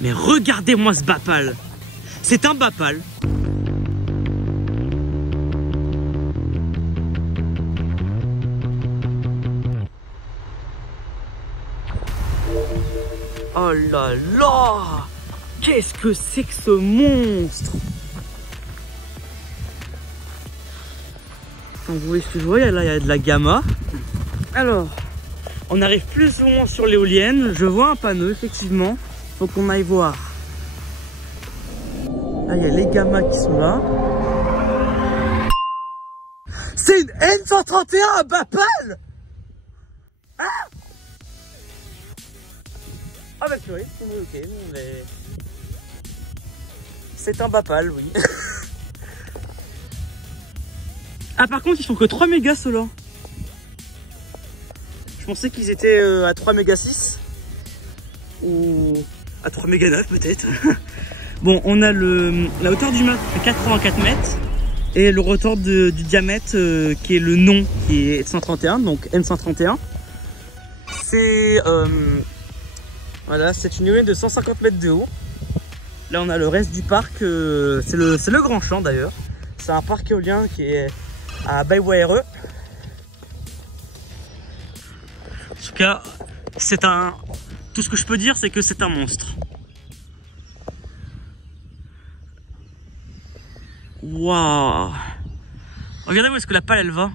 Mais regardez-moi ce Bapal. C'est un Bapal. Oh là là! Qu'est-ce que c'est que ce monstre? Vous voyez ce que je vois, là il y a de la gamma. Alors, on arrive plus ou moins sur l'éolienne. Je vois un panneau, effectivement. Faut qu'on aille voir. Là, il y a les gammas qui sont là. C'est une N131 à Bapal! Ah! Ah bah purée, ok, mais... C'est un Bapal, oui. Ah par contre, ils font que 3 mégas ceux-là. Je pensais qu'ils étaient à 3 mégas 6. Ou à 3 mégas 9 peut-être. Bon, on a la hauteur du mât à 84 mètres. Et le rotor du diamètre qui est le nom, qui est 131, donc N131. C'est... voilà, c'est une éolienne de 150 mètres de haut. Là, on a le reste du parc. C'est le Grand Champ d'ailleurs. C'est un parc éolien qui est à Baie-Waireux. En tout cas, c'est un... Tout ce que je peux dire, c'est que c'est un monstre. Waouh! Regardez où est-ce que la pale elle va.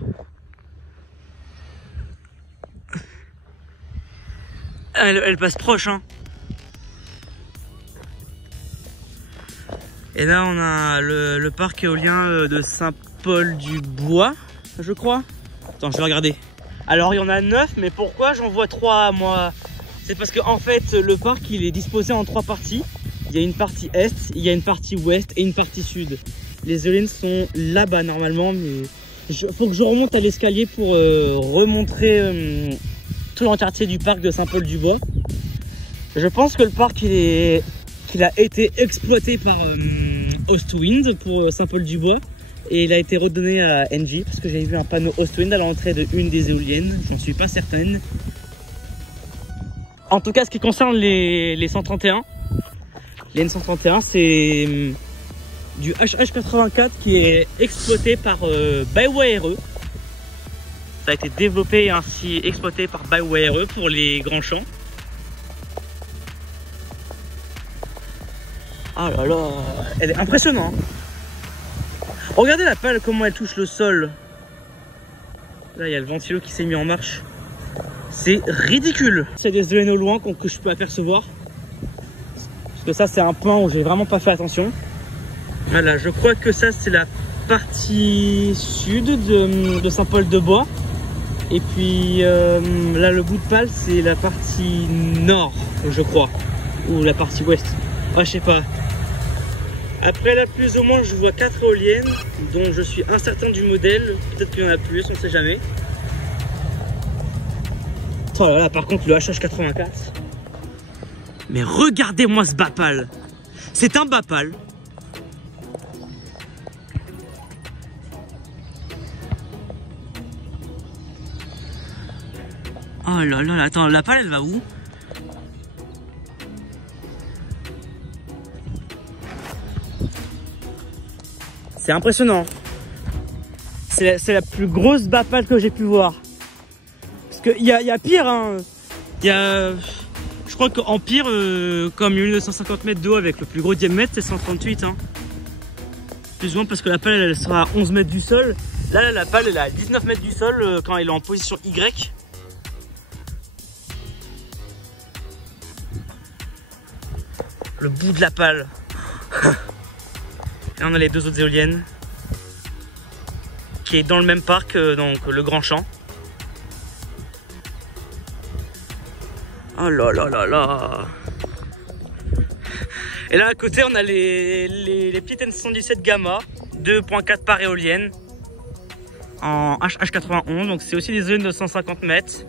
Elle passe proche, hein. Et là, on a le parc éolien de Saint-Paul-du-Bois, je crois. Attends, je vais regarder. Alors, il y en a 9, mais pourquoi j'en vois 3, moi? C'est parce qu'en fait, le parc, il est disposé en 3 parties. Il y a une partie est, il y a une partie ouest et une partie sud. Les éoliennes sont là-bas, normalement, mais faut que je remonte à l'escalier pour remontrer tout l'entièreté du parc de Saint-Paul-du-Bois. Je pense que le parc, qu'il a été exploité par Ostwind pour Saint-Paul-du-Bois et il a été redonné à Engie parce que j'avais vu un panneau Ostwind à l'entrée de une des éoliennes, j'en suis pas certaine. En tout cas, ce qui concerne les 131, les N131, c'est du HH84 qui est exploité par Baie-Waireux. Ça a été développé et ainsi exploité par Baie-Waireux pour les grands champs. Ah là là, elle est impressionnante. Regardez la pale, comment elle touche le sol. Là, il y a le ventilo qui s'est mis en marche. C'est ridicule. C'est des éoliennes au loin que je peux apercevoir. Parce que ça, c'est un point où j'ai vraiment pas fait attention. Voilà, je crois que ça, c'est la partie sud de Saint-Paul-de-Bois. Et puis là, le bout de pale, c'est la partie nord, je crois. Ou la partie ouest. Ah, je sais pas. Après là, plus ou moins, je vois 4 éoliennes, dont je suis incertain du modèle. Peut-être qu'il y en a plus, on sait jamais. Oh là là, par contre, le HH84. Mais regardez-moi ce Bapal. C'est un Bapal. Oh là là, attends, la pale, elle va où? C'est impressionnant. C'est la plus grosse Bapal que j'ai pu voir. Parce qu'il y a pire, hein. Je crois qu'en pire, comme une de 150 mètres d'eau avec le plus gros diamètre, c'est 138. Hein. Plus ou moins parce que la pale, elle sera à 11 mètres du sol. Là, la pale, elle est à 19 mètres du sol quand elle est en position Y. Le bout de la pale. Et on a les 2 autres éoliennes qui est dans le même parc, donc le Grand Champ. Oh là là là là. Et là à côté on a les petites N77 Gamma 2.4 par éolienne en HH91, donc c'est aussi des éoliennes de 150 mètres.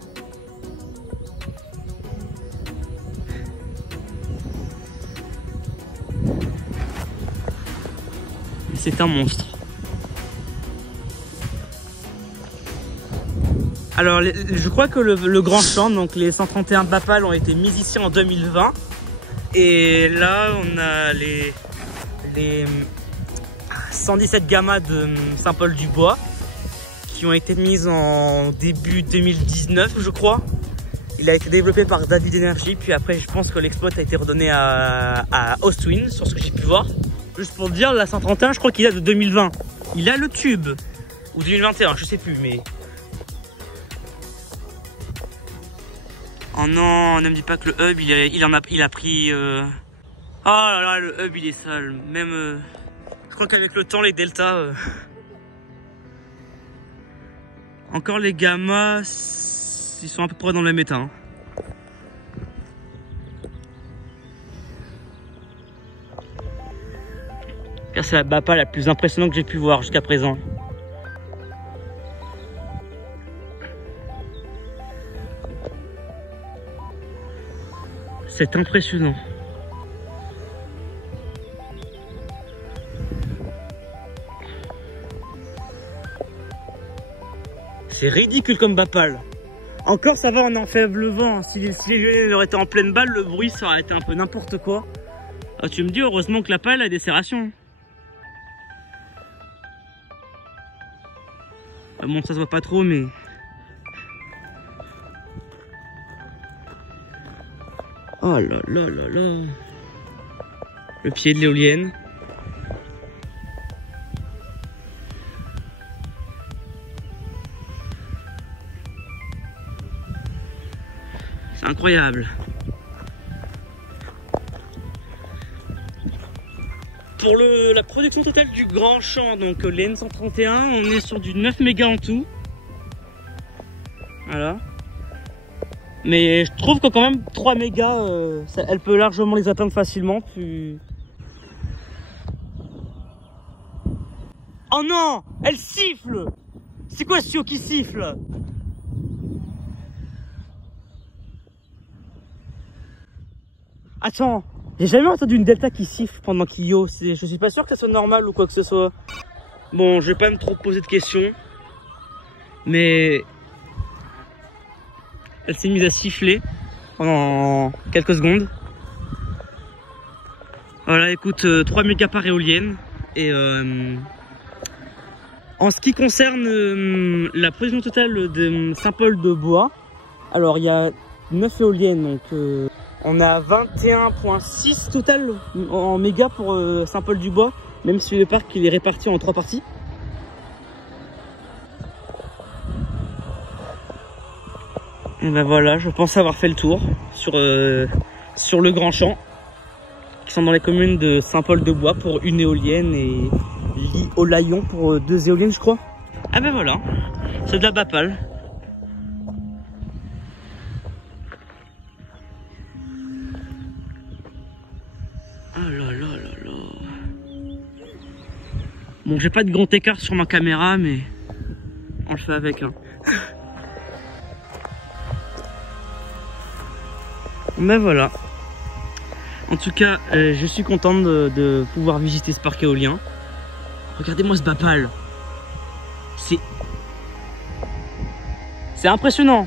C'est un monstre. Alors je crois que le Grand Champ, donc les 131 Bapal ont été mis ici en 2020 Et là, on a les 117 gammas de Saint-Paul-du-Bois qui ont été mises en début 2019, je crois. Il a été développé par David Energy, puis après, je pense que l'exploit a été redonné à Ostwin, sur ce que j'ai pu voir. Juste pour dire, la 131, je crois qu'il date de 2020. Il a le tube, ou 2021, je sais plus, mais... Oh non, ne me dis pas que le hub, il a pris... Oh là là, le hub, il est sale. Même... Je crois qu'avec le temps, les deltas... Encore les gammas, ils sont à peu près dans le même état. Hein. Car c'est la BAPA la plus impressionnante que j'ai pu voir jusqu'à présent. C'est impressionnant. C'est ridicule comme Bapal. Encore ça va, on en faible le vent. Si les violets auraient été en pleine balle, le bruit ça aurait été un peu n'importe quoi. Ah, tu me dis heureusement que la pale a des serrations. Ah, bon, ça se voit pas trop, mais... Oh là là là là. Le pied de l'éolienne. C'est incroyable. Pour la production totale du grand champ, donc les N131, on est sur du 9 mégas en tout. Voilà. Mais je trouve que quand même 3 mégas, elle peut largement les atteindre facilement. Puis... Oh non, elle siffle. C'est quoi ce tuyau qui siffle? Attends, j'ai jamais entendu une delta qui siffle pendant qu'il yo. Je suis pas sûr que ça soit normal ou quoi que ce soit. Bon, je vais pas me trop poser de questions. Mais... elle s'est mise à siffler pendant quelques secondes. Voilà, écoute, 3 mégas par éolienne. Et en ce qui concerne la production totale de Saint-Paul-de-Bois, alors il y a 9 éoliennes, donc on a 21,6 total en mégas pour Saint-Paul-du-Bois, même si le parc il est réparti en 3 parties. Et ben voilà, je pense avoir fait le tour sur le grand champ, qui sont dans les communes de Saint-Paul-de-Bois pour une éolienne et Ly-au-Layon pour 2 éoliennes, je crois. Ah ben voilà, c'est de la Bapal. Oh là là là là. Bon, j'ai pas de grand écart sur ma caméra, mais on le fait avec. Hein. Ben voilà. En tout cas, je suis content de pouvoir visiter ce parc éolien. Regardez-moi ce Bapal. C'est impressionnant.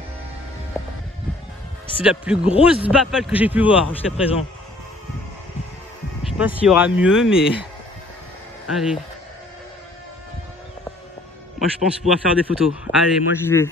C'est la plus grosse Bapal que j'ai pu voir jusqu'à présent. Je sais pas s'il y aura mieux, mais... Allez. Moi, je pense pouvoir faire des photos. Allez, moi j'y vais.